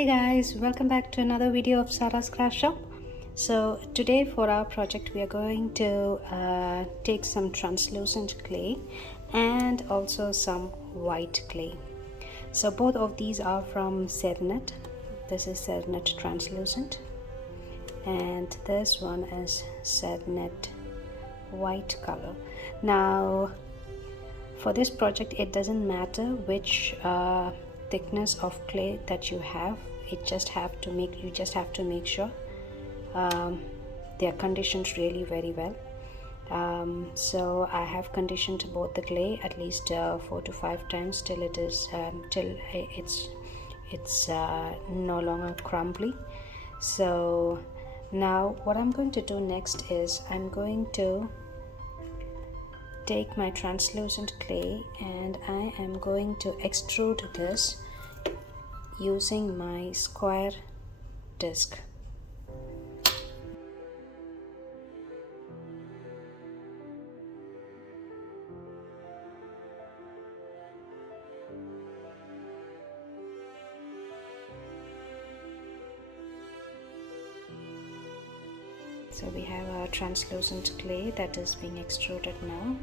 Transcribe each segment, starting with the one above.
Hey guys, welcome back to another video of Sarascraftshop. So today for our project we are going to take some translucent clay and also some white clay. So both of these are from Cernit. This is Cernit Translucent and this one is Cernit White color. Now for this project it doesn't matter which thickness of clay that you have. You just have to make sure they are conditioned really very well. So I have conditioned both the clay at least 4 to 5 times till it's no longer crumbly. So now what I'm going to do next is I'm going to take my translucent clay and I am going to extrude this using my square disc. So we have our translucent clay that is being extruded now.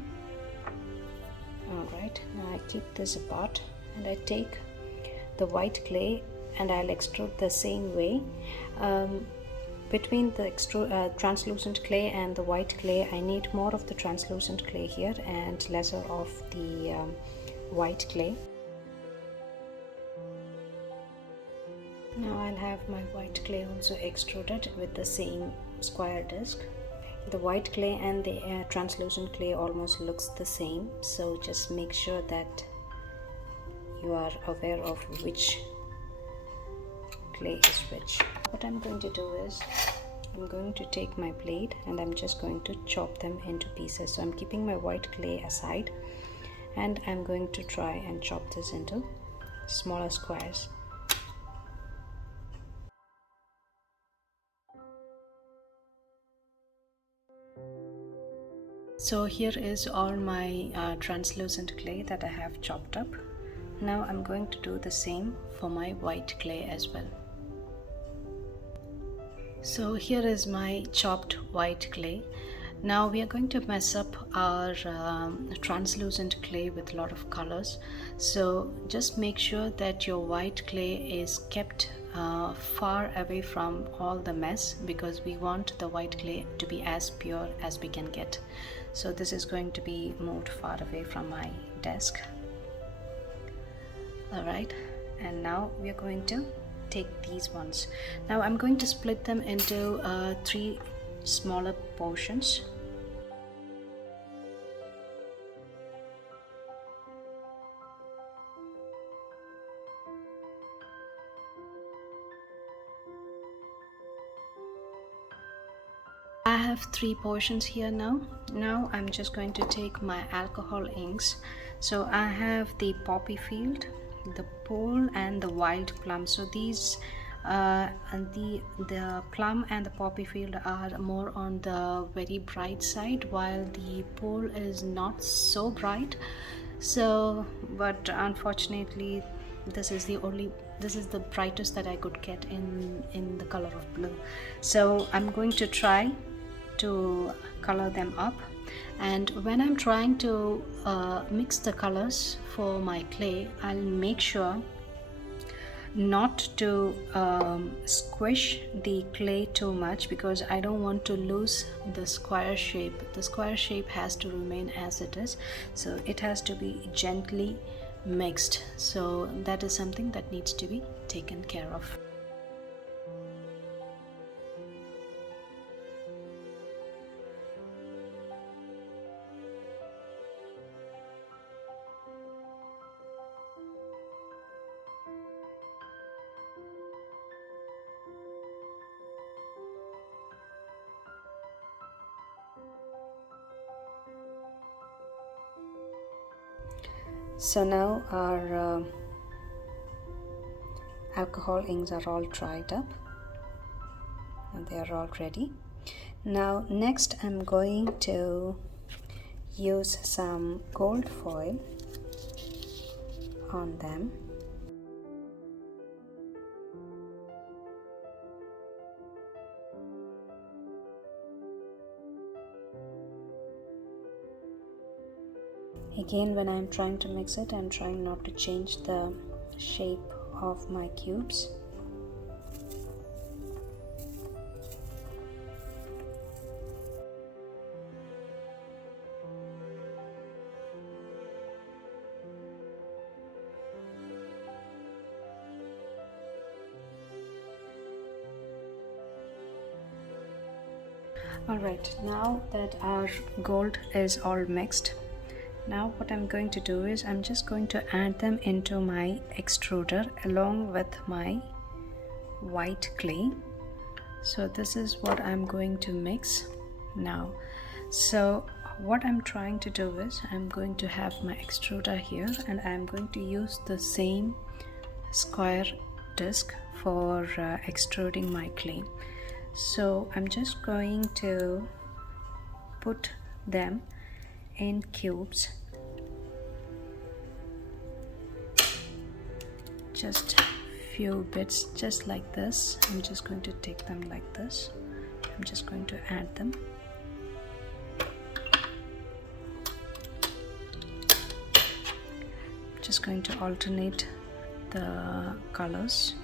Alright, now I keep this apart and I take the white clay and I'll extrude the same way. Between the translucent clay and the white clay, I need more of the translucent clay here and lesser of the white clay. Now I'll have my white clay also extruded with the same square disc. The white clay and the translucent clay almost looks the same, so just make sure that you are aware of which clay is which. What I'm going to do is I'm going to take my blade and I'm just going to chop them into pieces. So I'm keeping my white clay aside and I'm going to try and chop this into smaller squares. So here is all my translucent clay that I have chopped up. Now I'm going to do the same for my white clay as well. So here is my chopped white clay. Now we are going to mess up our translucent clay with a lot of colors. So just make sure that your white clay is kept far away from all the mess, because we want the white clay to be as pure as we can get. So this is going to be moved far away from my desk. Alright, and now we are going to take these ones. Now I'm going to split them into 3 smaller portions. I have 3 portions here now. Now I'm just going to take my alcohol inks. So I have the PoppyFieid, the Pole and the Wild Plum. So these the Plum and the PoppyFieid are more on the very bright side, while the Pole is not so bright. So but unfortunately this is the brightest that I could get in the color of blue. So I'm going to try to color them up, and when I'm trying to mix the colors for my clay, I'll make sure not to squish the clay too much, because I don't want to lose the square shape. The square shape has to remain as it is, so it has to be gently mixed. So that is something that needs to be taken care of. So now our alcohol inks are all dried up and they are all ready. Now next I'm going to use some gold foil on them. Again, when I'm trying to mix it, I'm trying not to change the shape of my cubes. Alright, now that our gold is all mixed, now what I'm going to do is I'm just going to add them into my extruder along with my white clay. So this is what I'm going to mix now. So what I'm trying to do is I'm going to have my extruder here, and I'm going to use the same square disc for extruding my clay. So I'm just going to put them in cubes, just few bits, just like this. I'm just going to take them like this. I'm just going to add them. Just going to alternate the colors.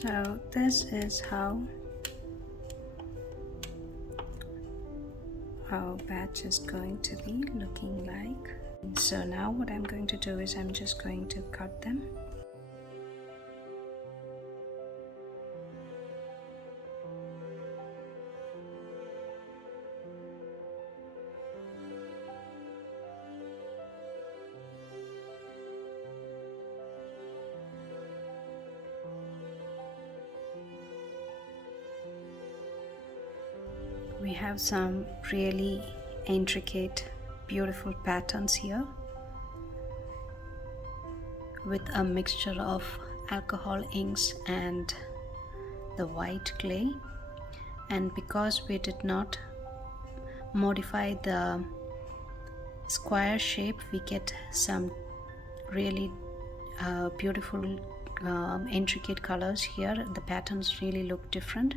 So this is how our batch is going to be looking like. So now what I'm going to do is I'm just going to cut them. We have some really intricate, beautiful patterns here with a mixture of alcohol inks and the white clay. And because we did not modify the square shape, we get some really beautiful intricate colors here. The patterns really look different.